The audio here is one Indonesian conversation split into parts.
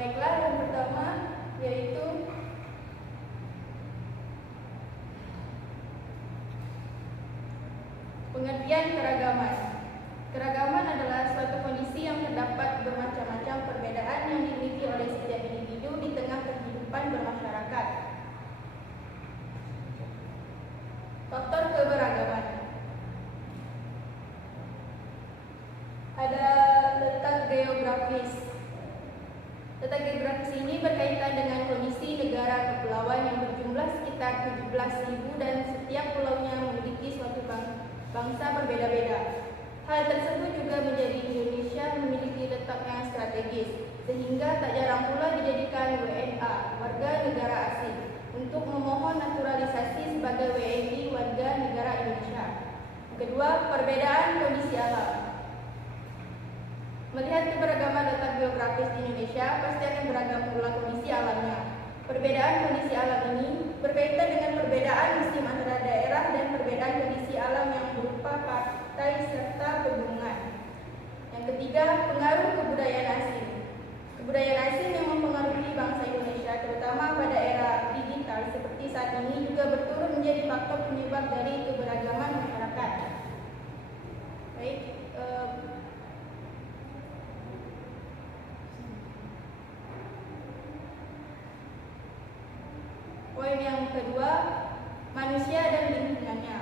Baiklah, yang pertama yaitu pengertian keragaman. Keragaman adalah suatu kondisi yang terdapat bermacam-macam perbedaan yang dimiliki oleh setiap individu di tengah kehidupan bermasyarakat. Faktor keberagaman. Ada letak geografis. Letak geografis ini berkaitan dengan kondisi negara kepulauan yang berjumlah sekitar 17.000 dan setiap pulaunya memiliki suatu bangsa berbeda-beda. Hal tersebut juga menjadi Indonesia memiliki letak yang strategis, sehingga tak jarang pula dijadikan WNA, warga negara asing, untuk memohon naturalisasi sebagai WNI, warga negara Indonesia. Kedua, perbedaan kondisi alam. Melihat keberagaman letak geografis di Indonesia, pasti akan beragam pula kondisi alamnya. Perbedaan kondisi alam ini berkaitan dengan perbedaan musim antara daerah dan perbedaan kondisi alam yang berupa pantai serta pegunungan. Yang ketiga, pengaruh kebudayaan asing. Kebudayaan asing yang mempengaruhi bangsa Indonesia, terutama pada era digital seperti saat ini, juga berturut menjadi faktor penyebab dari keberagaman masyarakat. Baik, poin yang kedua, manusia dan lingkungannya.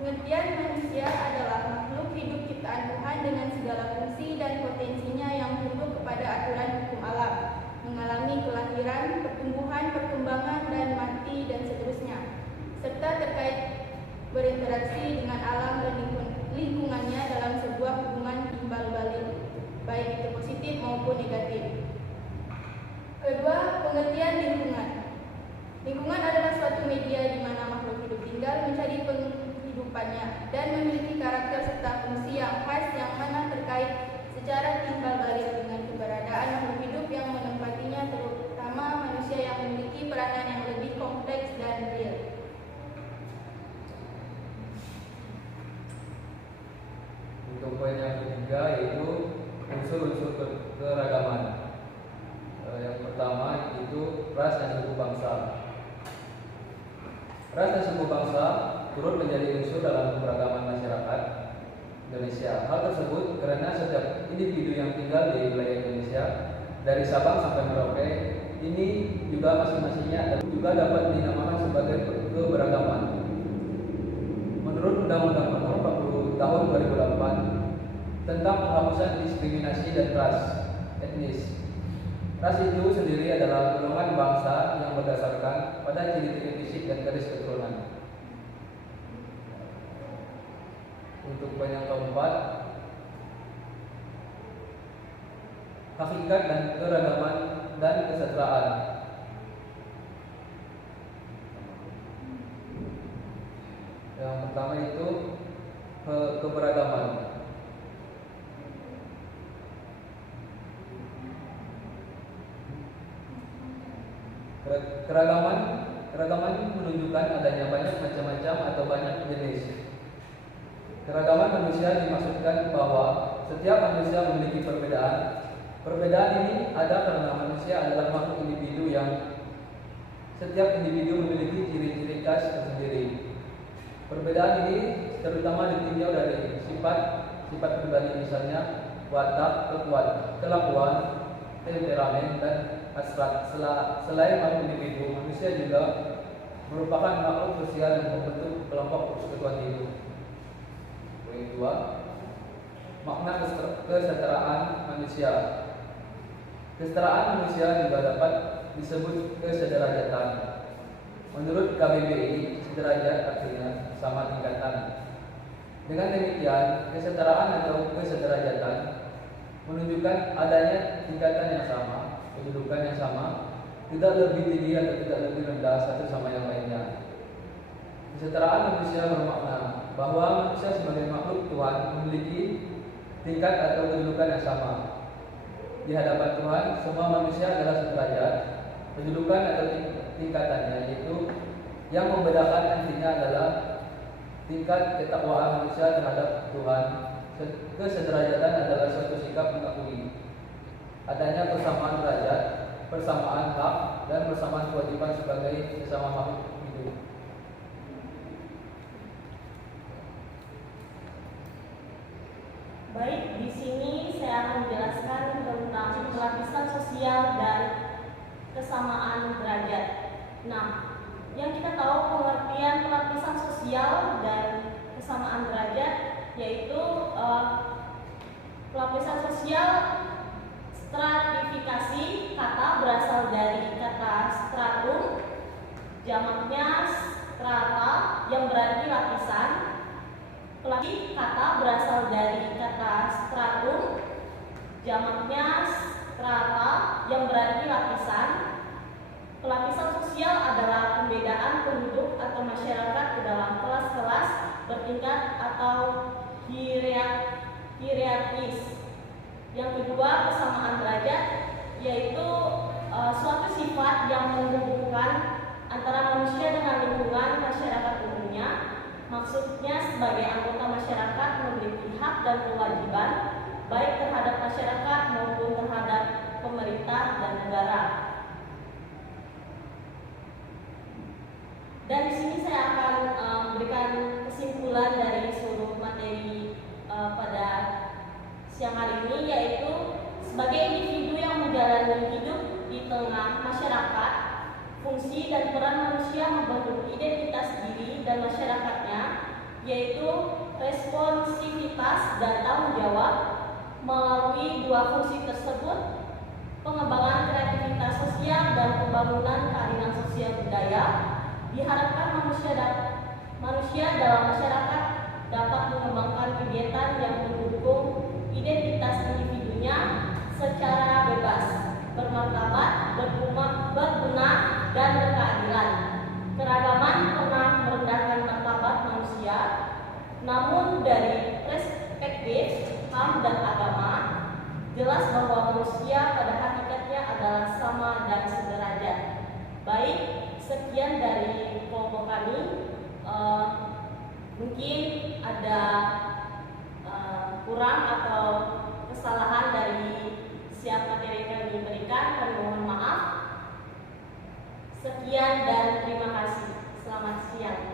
Pengertian manusia adalah makhluk hidup ciptaan Tuhan dengan segala fungsi dan potensinya yang tunduk kepada aturan hukum alam, mengalami kelahiran, pertumbuhan, perkembangan, dan mati, dan seterusnya, serta terkait berinteraksi dengan alam dan lingkungannya dalam sebuah hubungan timbal balik, baik itu positif maupun negatif. Kedua, pengertian lingkungan. Lingkungan adalah suatu media di mana makhluk hidup tinggal mencari penghidupannya dan memiliki karakter serta fungsi yang khas yang mana terkait secara timbal balik dengan keberadaan makhluk hidup yang menempatinya, terutama manusia yang memiliki peranan yang lebih kompleks dan real. Untuk poin yang ketiga yaitu unsur-unsur keragaman. Yang pertama itu ras dan suku bangsa. Ras dan suku bangsa turut menjadi unsur dalam keberagaman masyarakat Indonesia. Hal tersebut karena setiap individu yang tinggal di wilayah Indonesia dari Sabang sampai Merauke ini juga masing-masingnya juga dapat dinamakan sebagai keberagaman. Menurut Undang-Undang Nomor 40 Tahun 2008 tentang penghapusan diskriminasi dan ras etnis. Ras itu sendiri adalah golongan bangsa yang berdasarkan pada ciri-ciri fisik dan garis keturunan. Untuk poin yang keempat, hakikat dan keragaman dan kesejahteraan. Yang pertama itu keberagaman. Keragaman menunjukkan adanya banyak macam-macam atau banyak jenis. Keragaman manusia dimaksudkan bahwa setiap manusia memiliki perbedaan. Perbedaan ini ada karena manusia adalah makhluk individu yang setiap individu memiliki ciri-ciri khas tersendiri. Perbedaan ini terutama ditinjau dari sifat pribadi, misalnya watak, kelakuan, temperamen, dan hasrat. Selain makhluk individu, manusia juga merupakan makhluk sosial yang membentuk kelompok persekutuan hidup. Poin 2, makna kesetaraan manusia. Kesetaraan manusia juga dapat disebut kesederajatan. Menurut KBBI, sederajat artinya sama tingkatan. Dengan demikian, kesetaraan atau kesederajatan menunjukkan adanya tingkatan yang sama, kedudukan yang sama, tidak lebih tinggi atau tidak lebih rendah satu sama yang lainnya. Kesetaraan manusia bermakna bahwa manusia sebagai makhluk Tuhan memiliki tingkat atau kedudukan yang sama. Di hadapan Tuhan, semua manusia adalah sederajat. Kedudukan atau tingkatannya yaitu yang membedakan nantinya adalah tingkat ketakwaan manusia terhadap Tuhan. Kesederajatan adalah suatu sikap mengakui adanya persamaan derajat, persamaan hak, dan persamaan kewajiban sebagai sesama makhluk hidup. Baik, di sini saya akan menjelaskan tentang pelapisan sosial dan kesamaan derajat. Nah, yang kita tahu pengertian pelapisan sosial dan kesamaan derajat yaitu pelapisan sosial stratifikasi, kata berasal dari kata stratum, jamaknya strata yang berarti lapisan. Kata berasal dari kata stratum, jamaknya strata yang berarti lapisan. Pelapisan sosial adalah pembedaan penduduk atau masyarakat ke dalam kelas-kelas bertingkat atau hierarkis. Yang kedua, kesamaan derajat yaitu suatu sifat yang menghubungkan antara manusia dengan lingkungan masyarakat umumnya. Maksudnya sebagai anggota masyarakat memiliki hak dan kewajiban baik terhadap masyarakat maupun terhadap pemerintah dan negara. Dan di sini saya akan memberikan kesimpulan dari seluruh materi pada siang hari ini, yaitu sebagai individu yang menjalani hidup di tengah masyarakat, fungsi dan peran manusia membentuk identitas diri dan masyarakatnya, yaitu responsivitas dan tanggung jawab. Melalui dua fungsi tersebut, pengembangan kreativitas sosial dan pembangunan keadilan sosial budaya, diharapkan manusia dalam masyarakat dapat mengembangkan kegiatan yang mendukung identitas individunya secara bebas, bermartabat, berguna, dan berkeadilan. Keragaman pernah merendahkan martabat manusia, namun dari perspektif HAM dan agama, jelas bahwa manusia pada hakikatnya adalah sama dan sederajat. Baik, sekian dari kelompok kami. Mungkin ada kurang atau kesalahan dari siap materi yang kami berikan, kami mohon maaf. Sekian dan terima kasih. Selamat siang.